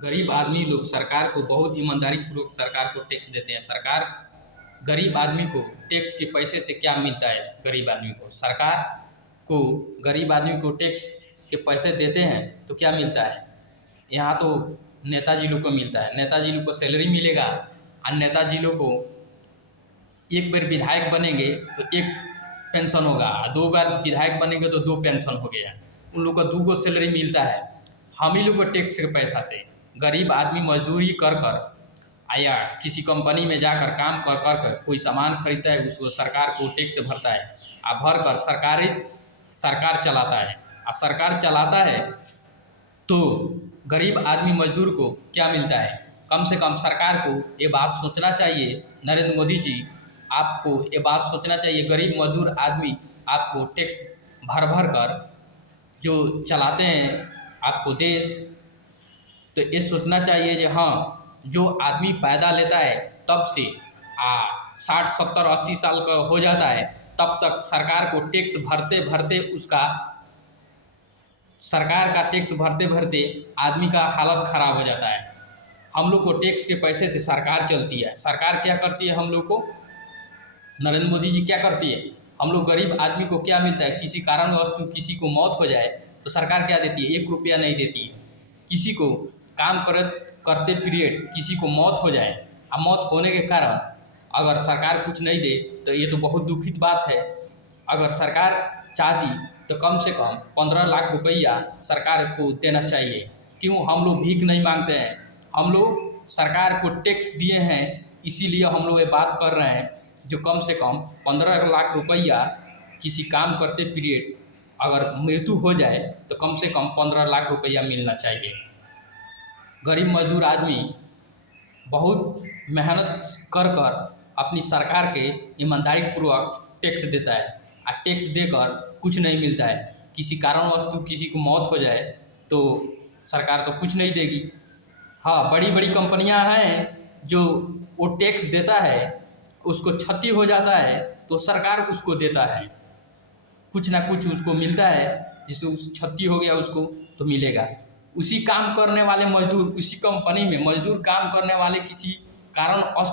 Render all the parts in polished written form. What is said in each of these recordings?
गरीब आदमी लोग सरकार को बहुत ईमानदारी पूर्वक सरकार को टैक्स देते हैं। सरकार गरीब आदमी को टैक्स के पैसे से क्या मिलता है? गरीब आदमी को सरकार को गरीब आदमी को टैक्स के पैसे देते हैं तो क्या मिलता है? यहाँ तो नेताजी लोग को मिलता है, नेताजी लोग को सैलरी मिलेगा और नेताजी लोग को एक बार विधायक बनेंगे तो एक पेंशन होगा, दो बार विधायक बनेंगे तो दो पेंशन हो गया। उन लोग को दो गो सैलरी मिलता है। हम ही लोग को टैक्स के पैसा से गरीब आदमी मजदूरी कर कर या किसी कंपनी में जाकर काम कर कर कर कोई सामान खरीदता है, उसको सरकार को टैक्स भरता है और भर कर सरकार चलाता है। और सरकार चलाता है तो गरीब आदमी मजदूर को क्या मिलता है? कम से कम सरकार को ये बात सोचना चाहिए, नरेंद्र मोदी जी आपको ये बात सोचना चाहिए, गरीब मजदूर आदमी आपको टैक्स भर भर कर जो चलाते हैं आपको देश, तो ये सोचना चाहिए कि हाँ, जो आदमी पैदा लेता है तब से 60 70 80 साल का हो जाता है तब तक सरकार को टैक्स भरते भरते सरकार का टैक्स भरते भरते आदमी का हालत ख़राब हो जाता है। हम लोग को टैक्स के पैसे से सरकार चलती है। सरकार क्या करती है? हम लोग को नरेंद्र मोदी जी क्या करती है? हम लोग गरीब आदमी को क्या मिलता है? किसी कारणवश किसी को मौत हो जाए तो सरकार क्या देती है? 1 रुपया नहीं देती है। किसी को काम करते पीरियड किसी को मौत हो जाए और मौत होने के कारण अगर सरकार कुछ नहीं दे तो ये तो बहुत दुखित बात है। अगर सरकार चाहती तो कम से कम 15 लाख रुपया सरकार को देना चाहिए। क्यों हम लोग भीख नहीं मांगते हैं? हम लोग सरकार को टैक्स दिए हैं, इसीलिए हम लोग ये बात कर रहे हैं जो कम से कम 15 लाख रुपया किसी काम करते पीरियड अगर मृत्यु हो जाए तो कम से कम 15 लाख रुपया मिलना चाहिए। गरीब मजदूर आदमी बहुत मेहनत कर कर अपनी सरकार के ईमानदारी पूर्वक टैक्स देता है और टैक्स देकर कुछ नहीं मिलता है। किसी कारणवश किसी को मौत हो जाए तो सरकार तो कुछ नहीं देगी। हाँ, बड़ी बड़ी कंपनियां हैं जो वो टैक्स देता है, उसको क्षति हो जाता है तो सरकार उसको देता है, कुछ ना कुछ उसको मिलता है, जिससे उस क्षति हो गया उसको तो मिलेगा। उसी काम करने वाले मजदूर, उसी कंपनी में मजदूर काम करने वाले किसी कारणवश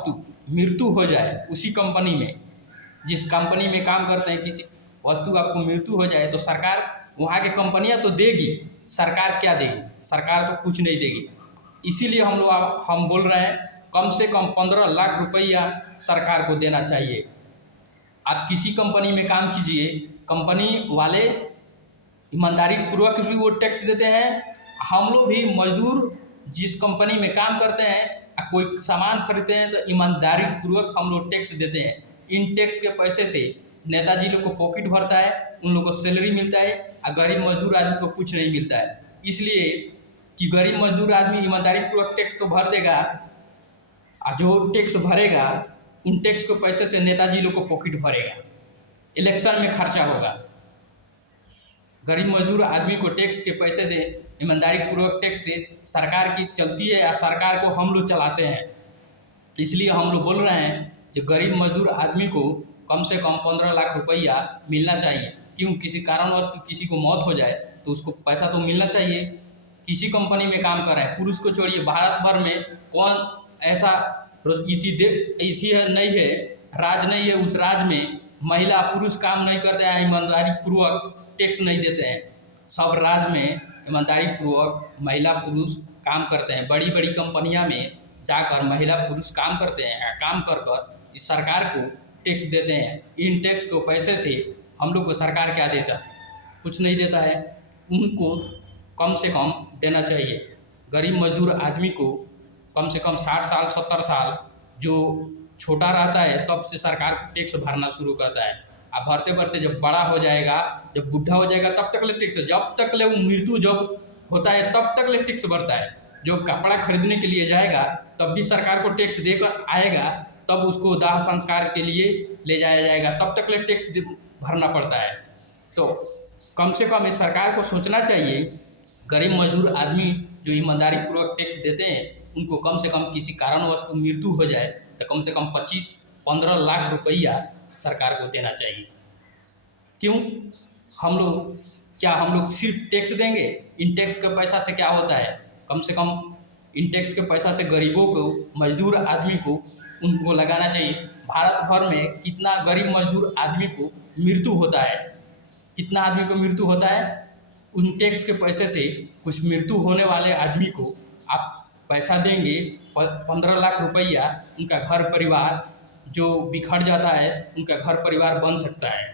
मृत्यु हो जाए, उसी कंपनी में जिस कंपनी में काम करते हैं किसी वस्तु आपको मृत्यु हो जाए तो सरकार, वहाँ के कंपनियां तो देगी, सरकार क्या देगी? सरकार तो कुछ नहीं देगी। इसीलिए हम बोल रहे हैं कम से कम 15 लाख रुपया सरकार को देना चाहिए। आप किसी कंपनी में काम कीजिए, कंपनी वाले ईमानदारी पूर्वक भी वो टैक्स देते हैं। हम लोग भी मजदूर जिस कंपनी में काम करते हैं कोई सामान खरीदते हैं तो ईमानदारी पूर्वक हम लोग टैक्स देते हैं। इन टैक्स के पैसे से नेताजी लोग को पॉकेट भरता है, उन लोग को सैलरी मिलता है और गरीब मजदूर आदमी को कुछ नहीं मिलता है। इसलिए कि गरीब मजदूर आदमी ईमानदारी पूर्वक टैक्स तो भर देगा और जो टैक्स भरेगा उन टैक्स के पैसे से नेताजी लोग को पॉकेट भरेगा, इलेक्शन में खर्चा होगा। गरीब मजदूर आदमी को टैक्स के पैसे से, ईमानदारी पूर्वक टैक्स से सरकार की चलती है या सरकार को हम लोग चलाते हैं। इसलिए हम लोग बोल रहे हैं कि गरीब मजदूर आदमी को कम से कम 15 लाख रुपया मिलना चाहिए। क्यों? किसी कारणवश किसी को मौत हो जाए तो उसको पैसा तो मिलना चाहिए। किसी कंपनी में काम कर रहे हैं, पुरुष को छोड़िए, भारत भर में कौन ऐसा नहीं है, राज्य नहीं है उस राज्य में महिला पुरुष काम नहीं करते हैं, ईमानदारी पूर्वक टैक्स नहीं देते हैं। सब राज्य में ईमानदारी पूर्वक महिला पुरुष काम करते हैं। बड़ी बड़ी कंपनियां में जाकर महिला पुरुष काम करते हैं, काम कर कर इस सरकार को टैक्स देते हैं। इन टैक्स को पैसे से हम लोग को सरकार क्या देता है? कुछ नहीं देता है। उनको कम से कम देना चाहिए। गरीब मजदूर आदमी को कम से कम 60 साल 70 साल जो छोटा रहता है तब से सरकार टैक्स भरना शुरू करता है। अब भरते भरते जब बड़ा हो जाएगा, जब बुढ़ा हो जाएगा तब तक ले टैक्स, जब तक ले मृत्यु जब होता है तब तक ले टैक्स भरता है। जो कपड़ा खरीदने के लिए जाएगा तब भी सरकार को टैक्स देकर आएगा, तब उसको दाह संस्कार के लिए ले जाया जाएगा, तब तक ले टैक्स भरना पड़ता है। तो कम से कम इस सरकार को सोचना चाहिए, गरीब मजदूर आदमी जो ईमानदारी पूर्वक टैक्स देते हैं उनको कम से कम किसी कारणवश मृत्यु हो जाए तो कम से कम 25-15 लाख रुपया सरकार को देना चाहिए। क्यों? हम लोग सिर्फ टैक्स देंगे? इन टैक्स के पैसा से क्या होता है? कम से कम इन टैक्स के पैसा से गरीबों को, मजदूर आदमी को उनको लगाना चाहिए। भारत भर में कितना गरीब मजदूर आदमी को मृत्यु होता है, कितना आदमी को मृत्यु होता है, उन टैक्स के पैसे से कुछ मृत्यु होने वाले आदमी को आप पैसा देंगे 15 लाख रुपया, उनका घर परिवार जो बिखर जाता है उनका घर परिवार बन सकता है।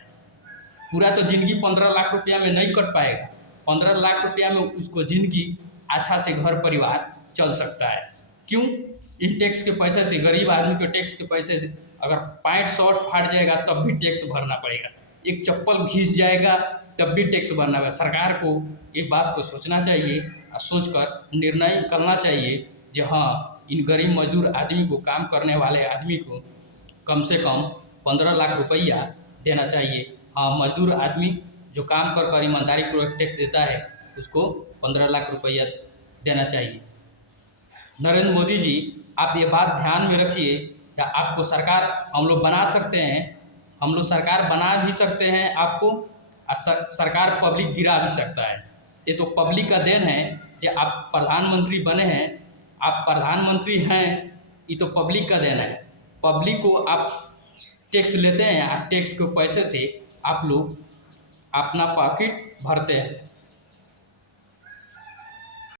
पूरा तो ज़िंदगी 15 लाख रुपया में नहीं कट पाएगा, 15 लाख रुपया में उसको ज़िंदगी अच्छा से घर परिवार चल सकता है। क्यों? इन टैक्स के पैसे से, गरीब आदमी के टैक्स के पैसे से अगर पैंट शर्ट फाट जाएगा तब भी टैक्स भरना पड़ेगा, एक चप्पल घिस जाएगा तब भी टैक्स भरना पड़ेगा। सरकार को एक बात को सोचना चाहिए और सोचकर निर्णय करना चाहिए कि हाँ, इन गरीब मजदूर आदमी को, काम करने वाले आदमी को कम से कम 15 लाख रुपया देना चाहिए। हाँ, मजदूर आदमी जो काम कर ईमानदारी पूर्वक टैक्स देता है उसको 15 लाख रुपया देना चाहिए। नरेंद्र मोदी जी, आप ये बात ध्यान में रखिए कि आपको सरकार हम लोग बना सकते हैं, हम लोग सरकार बना भी सकते हैं आपको, और सरकार पब्लिक गिरा भी सकता है। ये तो पब्लिक का देन है कि आप प्रधानमंत्री बने हैं, आप प्रधानमंत्री हैं, ये तो पब्लिक का देन है। पब्लिक को आप टैक्स लेते हैं और टैक्स के पैसे से आप लोग अपना पॉकेट भरते हैं।